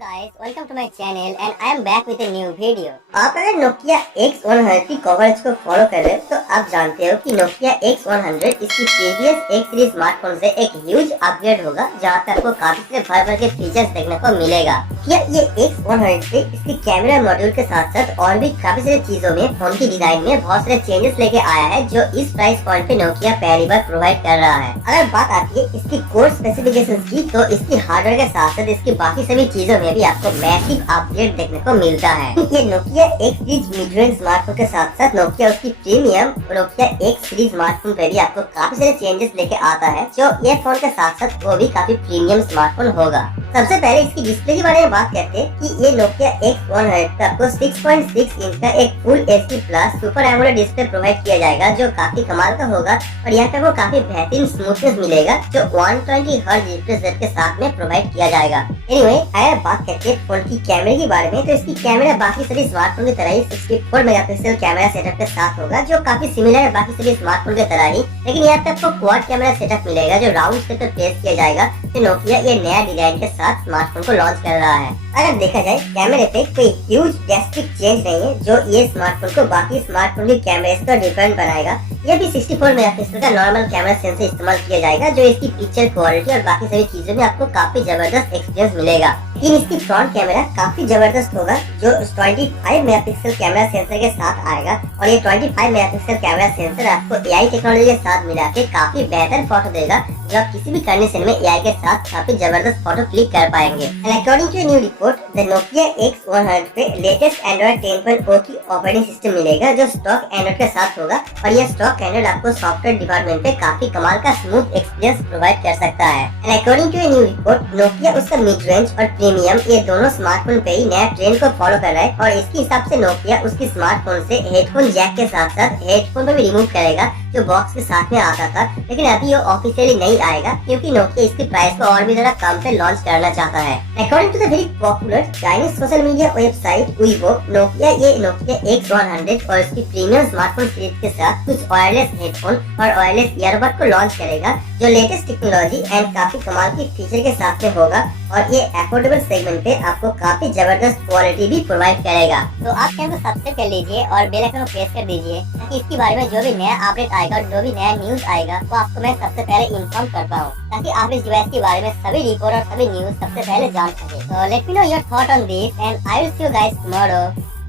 guys, welcome to my channel and I am back with a new video. आप अगर Nokia X100 की coverage को follow कर रहे हो तो आप जानते हो कि Nokia X100 इसकी प्रीवियस X सीरीज स्मार्टफोन से एक ह्यूज अपग्रेड होगा, जहाँ पे आपको काफी सारे भर के फीचर्स देखने को मिलेगा। ये X100 पे इसकी कैमरा मॉड्यूल के साथ साथ और भी काफी सारी चीजों में फोन की डिजाइन में बहुत सारे चेंजेस लेके आया है, जो इस प्राइस पॉइंट पे Nokia पहली बार प्रोवाइड कर रहा है। अगर बात आती है इसकी कोर स्पेसिफिकेशंस की, तो इसकी हार्डवेयर के साथ साथ इसकी बाकी सभी चीजों में भी आपको मैसिव अपग्रेड देखने को मिलता है। ये Nokia X series mid range smartphone के साथ साथ Nokia उसकी premium Nokia X series smartphone पे भी आपको काफी सारे चेंजेस लेके आता है, जो ये फोन के साथ साथ वो भी काफी प्रीमियम स्मार्टफोन होगा। सबसे पहले इसकी डिस्प्ले के बारे में बात करते हैं कि ये Nokia X100 पे आपको 6.6 इंच का एक full HD plus super AMOLED display provide किया जाएगा, जो काफी कमाल का होगा और यहाँ पे वो काफी बेहतरीन स्मूथनेस मिलेगा, जो 120 हर्ट्ज रिफ्रेश रेट के साथ में प्रोवाइड किया जाएगा। एनीवे, अगर बात करते हैं फोन की कैमरे के बारे में, तो इसकी कैमरा बाकी सभी स्मार्टफोन की तरह ही 64 मेगापिक्सल कैमरा सेटअप के साथ होगा, जो काफी सिमिलर है बाकी सभी स्मार्टफोन की तरह ही। लेकिन यहाँ पे आपको क्वाड कैमरा सेटअप मिलेगा, जो राउंड शेप में प्लेस किया जाएगा, जो Nokia ये नया डिजाइन के साथ स्मार्टफोन को लॉन्च कर रहा है। अगर देखा जाए कैमरे पे कोई ह्यूज ड्रास्टिक चेंज नहीं है, जो ये स्मार्टफोन को बाकी स्मार्टफोन की कैमरे से डिफरेंट बनाएगा। ये भी 64 मेगापिक्सल का नॉर्मल कैमरा सेंसर इस्तेमाल किया जाएगा, जो इसकी पिक्चर क्वालिटी और बाकी सभी चीजों में आपको काफी जबरदस्त एक्सपीरियंस मिलेगा। लेकिन इसकी फ्रंट कैमरा काफी जबरदस्त होगा, जो 25 मेगापिक्सल कैमरा सेंसर के साथ आएगा, और ये 25 मेगापिक्सल कैमरा सेंसर आपको AI टेक्नोलॉजी के साथ मिला के काफी बेहतर फोटो देगा, जो आप किसी भी कंडीशन में AI के साथ काफी जबरदस्त फोटो क्लिक कर पाएंगे। According to new report, the Nokia X100 पे लेटेस्ट Android 10.0 की ऑपरेटिंग सिस्टम मिलेगा, जो स्टॉक एंड्रॉइड के साथ होगा, और यह स्टॉक एंड्रॉइड आपको सॉफ्टवेयर डिपार्टमेंट पे काफी कमाल का स्मूथ एक्सपीरियंस प्रोवाइड कर सकता है। According to new report, Nokia उसका मिड रेंज और प्रीमियम ये दोनों स्मार्टफोन पे ही नया ट्रेंड को फॉलो कर रहा है, और इसके हिसाब से Nokia उसकी स्मार्टफोन से हेडफोन जैक के साथ साथ हेडफोन को भी रिमूव करेगा, जो बॉक्स के साथ में आता था। लेकिन अभी ये ऑफिशियली नहीं आएगा, क्योंकि Nokia इसकी प्राइस को और भी ज्यादा कम पे लॉन्च करना चाहता है। According to the very popular Chinese social media website Weibo, Nokia ये Nokia X100 और इसकी प्रीमियम स्मार्टफोन सीरीज के साथ कुछ वायरलेस हेडफोन और वायरलेस ईयरबड को लॉन्च करेगा, जो लेटेस्ट टेक्नोलॉजी एंड काफी कमाल की फीचर के साथ में होगा, और ये अफोर्डेबल सेगमेंट पे आपको काफी जबरदस्त क्वालिटी भी प्रोवाइड करेगा। तो आप चैनल को सब्सक्राइब कर लीजिए और बेल आइकन को प्रेस कर दीजिए, ताकि इसके बारे में जो भी नया अपडेट आएगा और जो भी नया न्यूज आएगा वो आपको मैं सबसे पहले इन्फॉर्म कर पाऊँ, ताकि आप इस डिवाइस के बारे में सभी रिपोर्ट और सभी न्यूज सबसे पहले जान सके। So let me know your thought on this and I will see you guys tomorrow.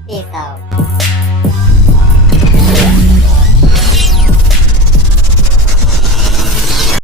Peace out.